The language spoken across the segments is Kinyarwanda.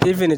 Steven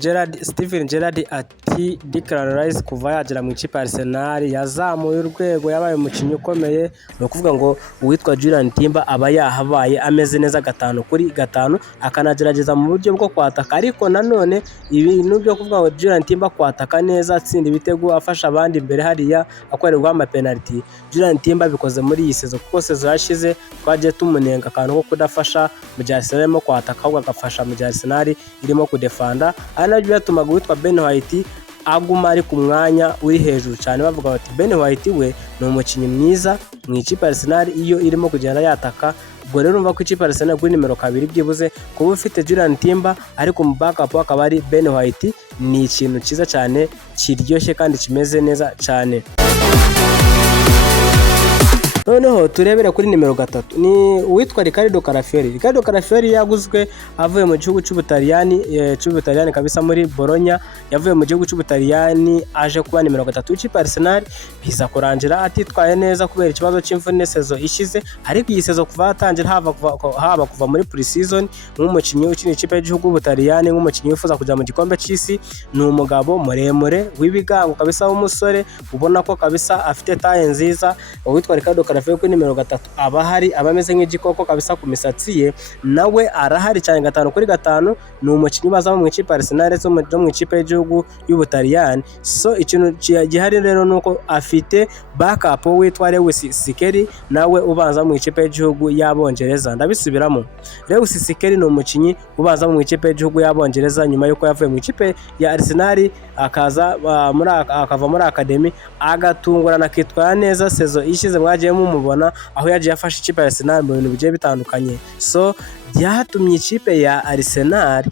Gerrard ati Declan Rice kuva yagera mu ikipe ya Arsenal yazamuye urwego, yabaye umukinnyi ukomeye. Ni ukuvuga ngo uwitwa Julian Timber aba yahabaye ameze neza 5-5, akanagerageza mu buryo bwo kwataka, ariko nanone ibintu byo kuvuga ngo Julian Timber kwataka neza, atsinda ibitego, afasha abandi imbere hariya, akorerwa amapenalty, Julian Timber bikoze muri iyi sezo, kuko sezo yashize twagiye tumunenga akantu ko kudafasha mu gihe Arsenal irimo kwataka, ahubwo agafasha mu gihe Arsenal irimo kudefanda. Ari nabyo byatumaga uwitwa Ben White aguma ari ku mwanya uri hejuru cyane, bavuga bati Ben White we ni umukinnyi mwiza mu ikipe ya Arsenal iyo irimo kugenda yataka. Ubwo rero urumva ko ikipe ya Arsenal kuri nimero 2 byibuze kuba ufite Julian Timber ariko mu backup akaba ari Ben White, ni ikintu cyiza cyane kiryoshye kandi kimeze neza cyane. Noneho turebere kuri nimero 3 ni uwitwa Riccardo Calafiori yaguzwe avuye mu gihugu cy'Ubutaliyani kabisa muri Bologna, yavuye mu gihugu cy'Ubutaliyani aje kuba nimero 3 w'ikipe Arsenal, biza kurangira atitwaye neza kubera ikibazo cy'imvune sezo ishize, ariko iyi sezo kuva yatangira haba kuva muri pre-season nk'umukinnyi ukina ikipe y'igihugu y'Ubutaliyani, nk'umukinnyi wifuza kujya mu gikombe cy'isi, ni umugabo muremure w'ibigango kabisa w'umusore, ubona ko kabisa afite taye nziza. Uwitwa Riccardo Calafiori kuri nimero 3 aba hari abameze nk'igikoko kabisa ku misatsi ye, nawe arahari cyane 5-5, ni umukinnyi baza mu ikipe Arsenal zo mu ikipe y'igihugu y'Ubutaliyani. So ikintu gihari rero nuko afite backup witwa Lewis Skelly, nawe ubanza mu ikipe y'igihugu y'Abongereza. Ndabisubiramo, Lewis Skelly ni umukinnyi ubanza mu ikipe y'igihugu y'Abongereza nyuma yuko yavuye mu ikipe ya Arsenal akava muri academy, agatungurana akitwara neza sezo ishize mwagiye mumubona aho yagiye afasha ikipe ya Arsenal mu bintu bigiye bitandukanye. So byatumye ikipe ya Arsenal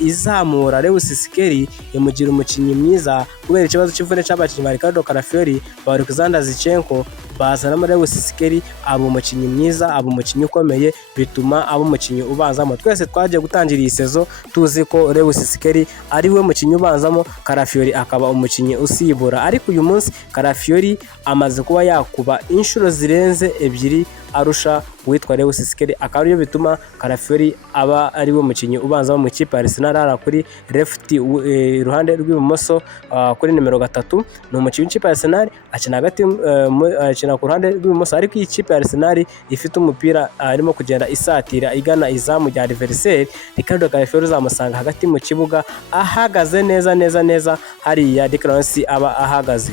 izamura Lewis Skelly, imugira umukinnyi mwiza kubera ikibazo cy'imvune cy'abakinnyi ba Riccardo Calafiori, ba Alexander Zinchenko, bazanamo Lewis Skelly, aba umukinnyi mwiza, aba umukinnyi ukomeye, bituma aba umukinnyi ubanzamo. Twese twagiye gutangira iyi sezo tuzi ko Lewis Skelly ari we mukinnyi ubanzamo, Calafiori akaba umukinnyi usibura, ariko uyu munsi Calafiori amaze kuba yakuba inshuro zirenze 2 arusha uwitwa Lewis Skelly, akaba ariyo bituma Calafiori aba ari we mukinnyi ubanza mu ikipe ya Arsenal, ara kuri left iruhande rw'ibumoso kuri nimero 3. Ni umukinnyi w'ikipe ya Arsenal akina hagati, akina ku ruhande rw'ibumoso, ariko iyi kipe ya Arsenal ifite umupira arimo kugenda isatira igana izamu rya adversaire. Riccardo Calafiori uzamusanga hagati mu kibuga ahagaze neza hariya Declan Rice aba ahagaze,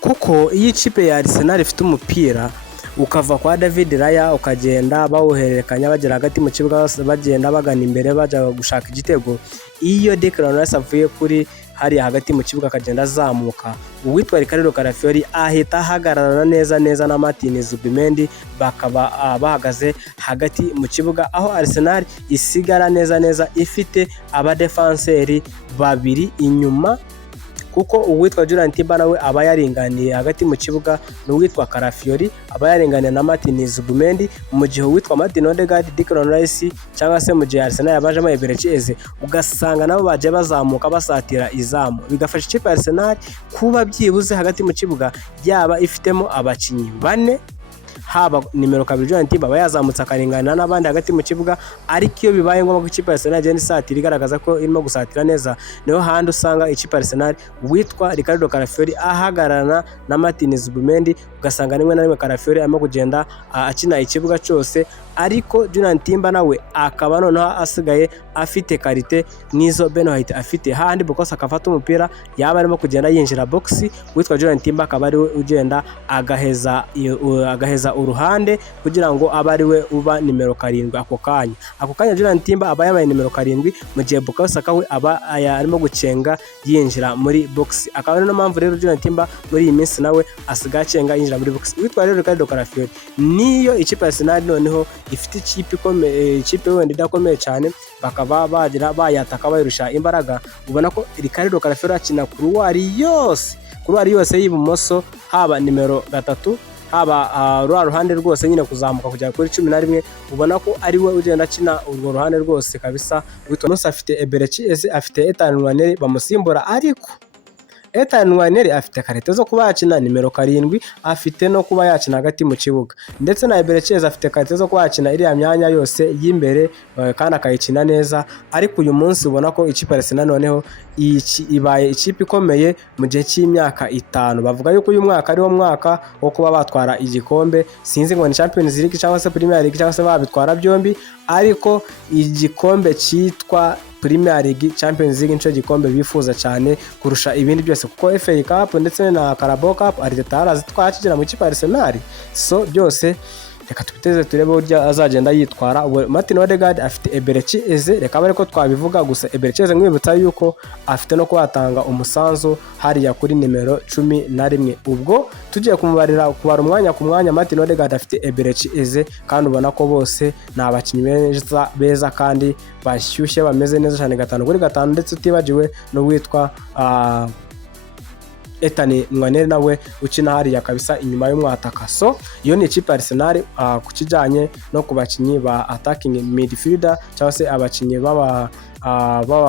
kuko iyi kipe ya Arsenal ifite umupira ukava kwa David Raya ukagenda bawuhererekanya bagera hagati mu kibuga, bagenda bagana imbere bajya gushaka igitego. Iyo Declan Rice avuye kuri hariya hagati mu kibuga akagenda azamuka, uwitwa Riccardo Calafiori ahita ahagararana neza na Martin Zubimendi, bakaba bahagaze hagati mu kibuga, aho Arsenal isigara neza ifite abadefenseri 2 inyuma, kuko uwitwa Julian Timber nawe aba yaringaniye hagati mu kibuga, n'uwitwa Calafiori aba yaringaniye na Martin Zubimendi, mu gihe uwitwa Martin Odegaard, Declan Rice cyangwa se mu gihe Arsenal yabajemo Eberechi Eze ugasanga nabo bagiye bazamuka basatira izamu, bigafasha ikipe ya Arsenal kuba byibuze hagati mu kibuga yaba ifitemo abakinnyi 4, haba nimero 2 Julian Timber aba yazamutse akaringana n'abandi hagati mu kibuga, ariko iyo bibaye ngombwa ko ikipe ya Arsenal igenda isatira igaragaza ko irimo gusatira neza, niho handi usanga ikipe ya Arsenal witwa Riccardo Calafiori ahagararana na Martin Zubimendi, ugasanga rimwe na rimwe Calafiori arimo kugenda akina ikibuga cyose, ariko Julian Timber nawe akaba noneho asigaye afite karite nizo Ben White afite, handi Bukosa akafata umupira yaba arimo kugenda yinjira box, witwa Julian Timber akaba ari we ugenda agaheza uruhande kugira ngo abe ari we uba nimero 7 ako kanya Julian Timber aba yabaye nimero 7, mu gihe Bukosa kawe aba arimo gucenga yinjira muri box. Akaba ari no mpamvu rero Julian Timber muri iyi minsi nawe asigaye acenga yinjira muri box. Witwa rero Riccardo Calafiori niyo ikipe ya Arsenal noneho ifite ikipe wenda idakomeye cyane, bakaba bayataka bayirusha imbaraga, ubona ko Riccardo Calafiori akina kuruwari yose y'ibumoso, haba nimero 3, haba rwa ruhande rwose nyine kuzamuka kujya kuri 11, ubona ko ari we ugenda akina urwo ruhande rwose kabisa. Witwa Nusa afite Eberechi Eze, afite Ethan Nwaneri bamusimbura, ariko Ethan Nwaneri afite karite zo kuba yakina nimero 7, afite no kuba yakina hagati mu kibuga, ndetse na Eberechieze afite karite zo kuba yakina iriya myanya yose y'imbere kandi akayikina neza. Ariko uyu munsi ubona ko ikipe ya Arsenal noneho ibaye ikipe ikomeye mu gihe cy'imyaka 5. Bavuga yuko uyu mwaka ari wo mwaka wo kuba batwara igikombe, sinzi ngo ni Champions League cyangwa se Premier League cyangwa se babitwara byombi, ariko igikombe cyitwa Premier League, Champions League nico gikombe bifuza cyane kurusha ibindi byose, kuko FA Cup ndetse na Carabao Cup Arteta arazitwara akigera mu kipe ya Arsenal. So byose reka tubiteze turebe uburyo azagenda yitwara. Martin Odegaard afite Eberechieze, reka bareko twabivuga gusa Eberechieze mwibutsa yuko afite no kwatanga umusanzu hariya kuri nimero 11. Ubwo tugiye kumubarira kubara umwanya ku mwanya, Martin Odegaard afite Eberechieze, kandi ubona ko bose ni abakinnyi beza kandi bashyushye bameze neza cyane 5-5, ndetse utibagiwe no witwa Ethan Nwaneri nawe ukina hariya kabisa inyuma y'umwataka. So iyo ni ikipe Arsenal ku kijanye no ku bakinyi ba attacking midfielder cyangwa se abakinyi baba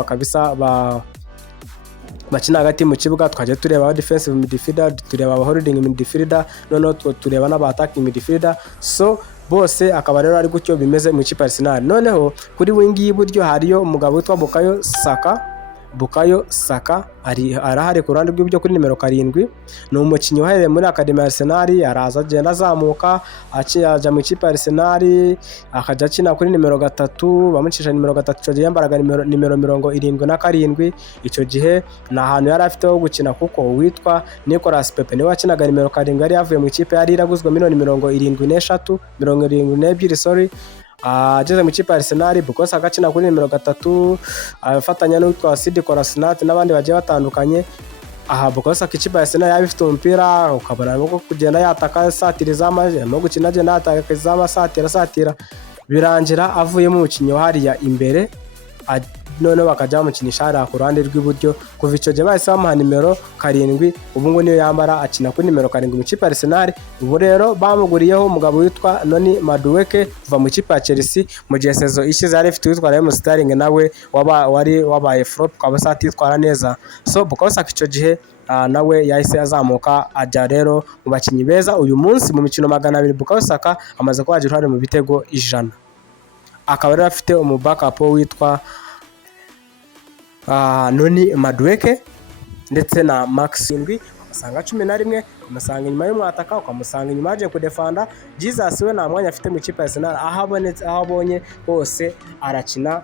kabisa bakina hagati mu kibuga. Twaje tureba defensive midfielder, tureba holding midfielder, noneho tureba n'aba attacking midfielder. So bose akaba rero ari gutyo bimeze mu ikipe Arsenal. Noneho kuri wingi y'iburyo hariyo umugabo witwa Bukayo Saka arahari ku ruhande rw'ibyo kuri nimero 7. Ni umukinnyi wahereye muri Academy Arsenal, araza agenda azamuka aja mu ikipe Arsenal, akaja akina kuri nimero 3, bamucisha nimero 3, icyo gihe yambaraga nimero 77. Icyo gihe na ahantu yari afite ho gukina, kuko witwa Nicolas Pepe niwe wakinaga nimero 7, yari yavuye mu ikipe yari iraguzwe miliyoni 72, sorry. Ageze mu kipe Arsenal, Bukayo Saka akina kuri nimero 3, afatanya n'uwitwa Sidi Kolasinac n'abandi bagiye batandukanye. Bukayo Saka ikipe Arsenal yabifite umupira, ukabona no kugenda yataka satiriza amaje, no gukina agenda yataka satira, birangira avuyemo umukinnyi hariya imbere, none bakajya bamukinisha hariya ku ruhande rw'iburyo. Kuva icyo gihe bahise bamuha nimero 7, ubu ngo niyo yambara akina kuri nimero 7 mu kipe Arsenal. Ubu rero bamuguriyeho umugabo witwa Noni Madueke kuva mu kipe ya Chelsea, mu gihe sezo ishize yari ifite witwa Raheem Sterling nawe wari wabaye flop, ukaba satitwara neza. So Bukayo Saka icyo gihe nawe yahise azamuka ajya rero mu bakinnyi beza. Uyu munsi mu mikino 200 Bukayo Saka amaze kwagira uruhare mu bitego 100. Akaba rero afite umubackup witwa Noni Madueke ndetse na Max Ndwi. Umusanga 11, umusanga inyuma y'umwataka, ukamusanga inyuma yaje kudefanda. Jesus we nta mwanya afite mu kipe ya Arsenal, aho abonye hose arakina.